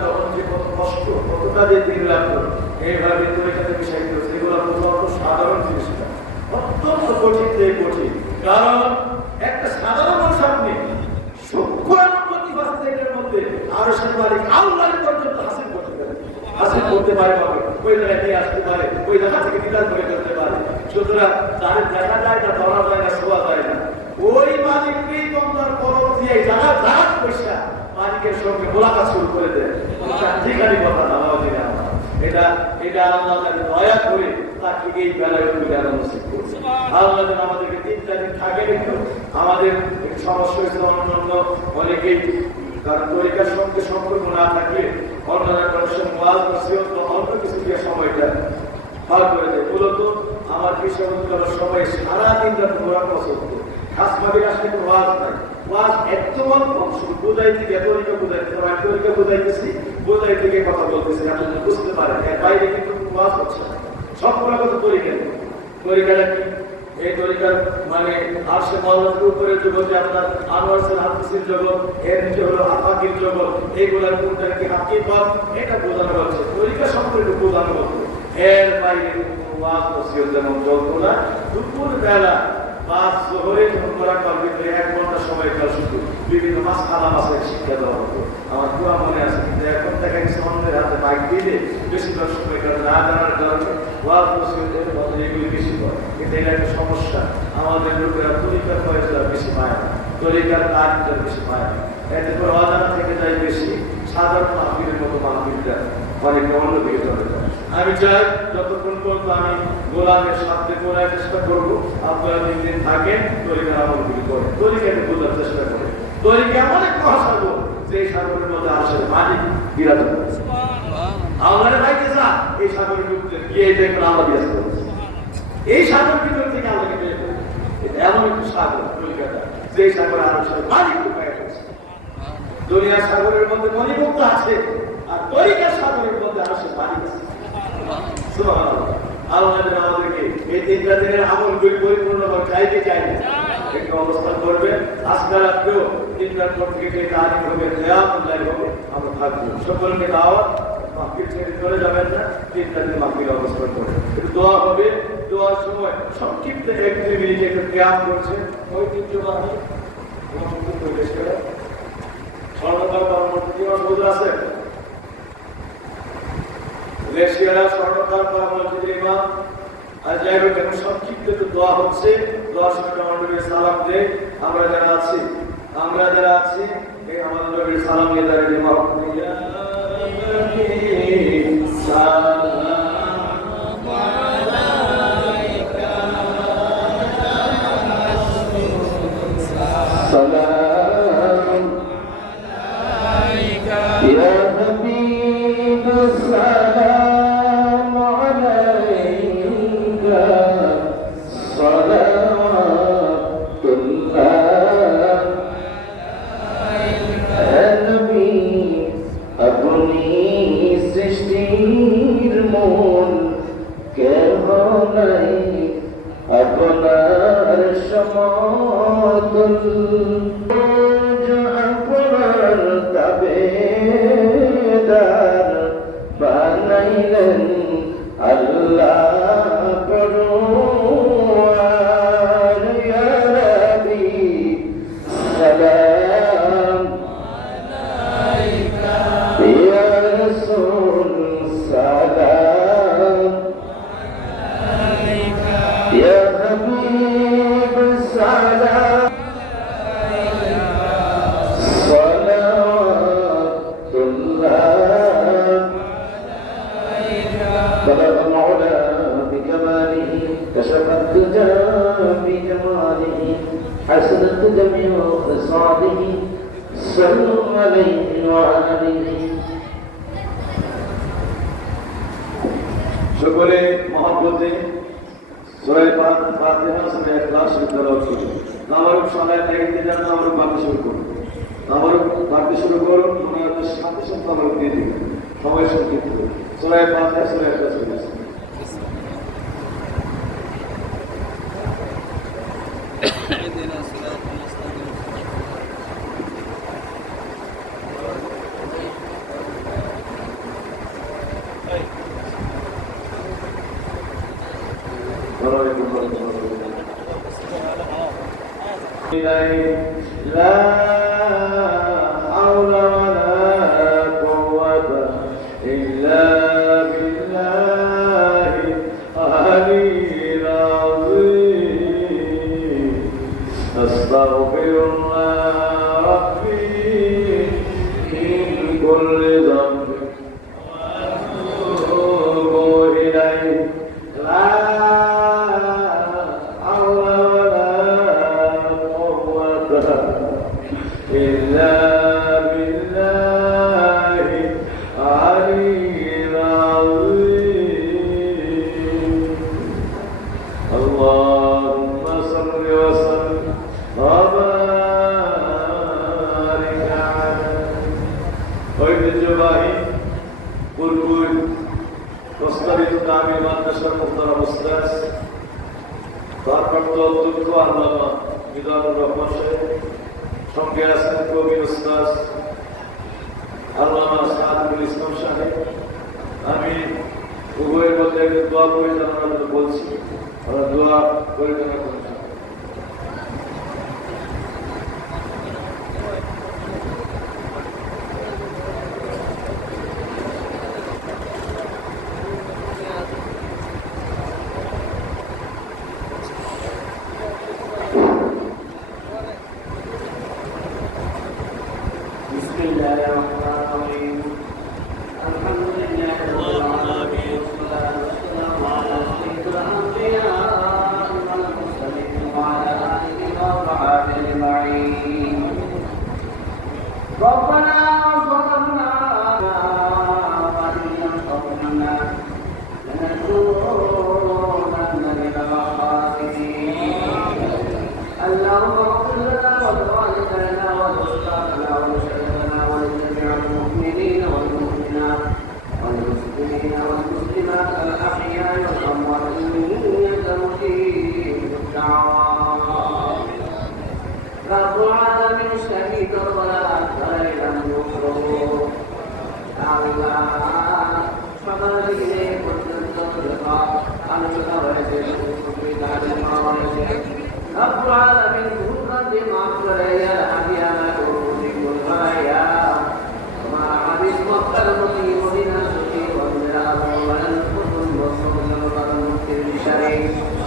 তখন যে কত কষ্ট কত কাজে দিন লাগল এইভাবে তরিকাতে বিষয় এগুলো সাধারণ জিনিস অত্যন্ত কঠিন থেকে কঠিন। কারণ একটা সাধারণ মানুষ আপনি সূক্ষ্ম প্রতিভাসের মধ্যে আরও সে মালিক আল্লাহর পর্যন্ত হাসিল করতে পারে করতে পারে ওই জায়গায় নিয়ে আসতে পারে। ওই জায়গা থেকে বিকাশ করে করতে পারে। সুতরাং তাদের দেখা যায় না, ধরা যায় না, শোয়া যায় না। ওই মালিককেই তোমার কলম দিয়ে যারা পয়সা মালিকের সঙ্গে মোলাকাত শুরু করে দেয়। ঠিকানি কথা না এটা এটা আল্লাহ দয়া করে তাকে এই বেলায় করছে আল্লাহ যেন আমাদেরকে তিনটা দিন থাকে আমাদের সমস্যা অনেকেই কারণ তরিকার সঙ্গে সম্পর্ক না থাকলে বা অন্য কিছু দিয়ে করে দেয়। আসলে কোনো ওয়াজ নাই। ওয়াজ একদম অল্প বোঝাই থেকে তরিকা বোঝাইতে আমি তরিকা বোঝাই থেকে কথা বলতেছি বুঝতে পারেন। বাইরে কিন্তু কোনো ওয়াজ হচ্ছে না। সবগুলো কথা তরিকা তরিকাটা কি? এই তরিকার মানে আরশে মহল্লার উপরে জগৎ যে আপনার আনোয়ার সেন হাদিসের জগৎ, এর নিচে হলো আফাকির জগৎ, এইগুলার কোনটা কি হাকিকত এটা বোঝানো হচ্ছে। তরিকা সম্পর্কে বোঝানো হচ্ছে। এর বাইরে ওয়াজ নসিহত যেমন চলতো না দুপুর বেলা পাঁচ জোহরে পর ভিতরে এক ঘণ্টা সময় কাল শুধু বিভিন্ন মাস খালা মাসের শিক্ষা দেওয়া হতো। আমার পুরা মনে আছে, কিন্তু এখন দেখা গেছে অন্যের হাতে বাইক দিলে বেশিরভাগ সময় কাল না জানার কারণে ওয়াজ নসিহতের মতো এগুলি বেশি করে কিন্তু এটা একটা সমস্যা। আমাদের লোকেরা তরিকার ফয়সলা বেশি পায় না। তরিকার কাজটা বেশি পায় না। এতে করে অজানা থেকে যায় বেশি। সাধারণ মাহফিলের মতো মাহফিলটা অনেকটা অন্যদিকে চলে যায়। আমি চাই যতক্ষণ পর্যন্ত আমি গোলামের সাথে করার চেষ্টা করব, আপনারা দিন থাকেন, তরিকার আমলগুলি করেন। তরিকাকে বোঝার চেষ্টা করেন। তরিকা এক মহাসাগর যে সাগরের মধ্যে আসলে মালিক বিরাজ করেছে আমাদের ভাইকে যা? এই সাগরের গিয়ে দেখবেন আল্লাহ বিরাজ করেছে এই সাগর ভিতর থেকে আল্লাহকে বের করে এটা এমন একটি সাগর তরিকাটা যে সাগর আরও সাগর মালিক উপায় করেছে দুনিয়ার সাগরের মধ্যে মণিমুক্ত আছে, আর তরিকার সাগরের মধ্যে আসে মালিক আছে। আল্লাহ আমাদেরকে এই তিনটা দিনের আমল গুলি পরিপূর্ণ করে চাইতে চাই না। একটু অবস্থান করবে আজকে রাত্রেও তিনটার পর থেকে যে হবে, দেয়া হবে আমরা থাকব সকলকে দাওয়াত। দোয়া দোয়ার সময় সংক্ষিপ্ত দোয়া হচ্ছে। সালাম দে আমরা যারা আছি, আমরা যারা আছি আমাদের সালাম নিয়ে আপনার সমতুল আপনার তাবেদার বানাইলেন আল্লাহ পরোয়ার حسنت جميع خصاله صلوا عليه وآله সকলে মহাব্বতে সবাই ফাতিহা সবাই ইখলাস তেলাওয়াত করুন নামারুক সবাই থেকে যেন আমরা বাকি শুরু করব আমার ভাবতে শুরু করুন ওনার সাথে সাথে আমার দিয়ে দিবেন সময় সংক্ষিপ্ত সবাই পাঁচটা সবাই একটা চলে আসে اهدنا الصراط name ঐতিহ্যবাহী বুলবুল প্রস্তাবিত দাবি মাদ্রাসার মুক্তার অবস্থায় ভারপ্রাপ্ত অধ্যক্ষ আল্লামা মিজানুর রহমান সাহেব আমি উভয়ের মধ্যে দোয়া পরিচালনার জন্য বলছি। আমরা দোয়া করছি around.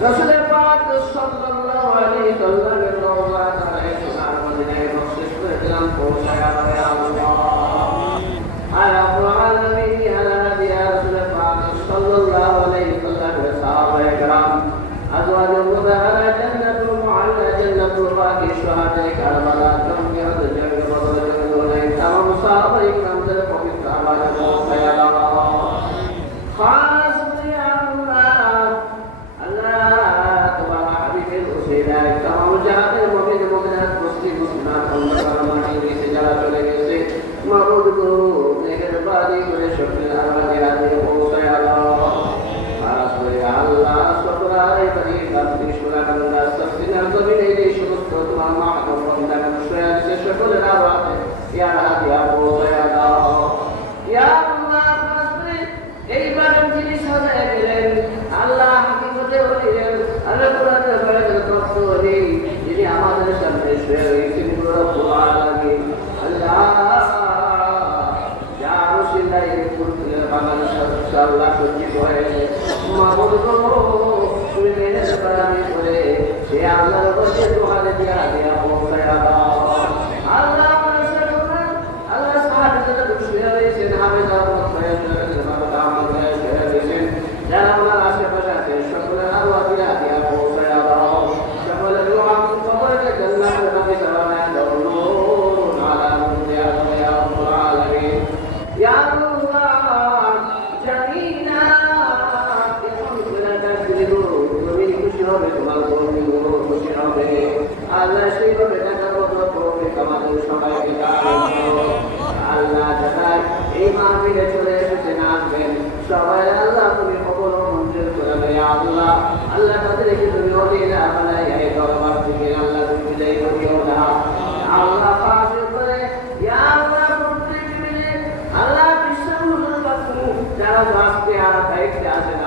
Gracias. la habla, no sé si tú. আর দায়িত্বে আছেন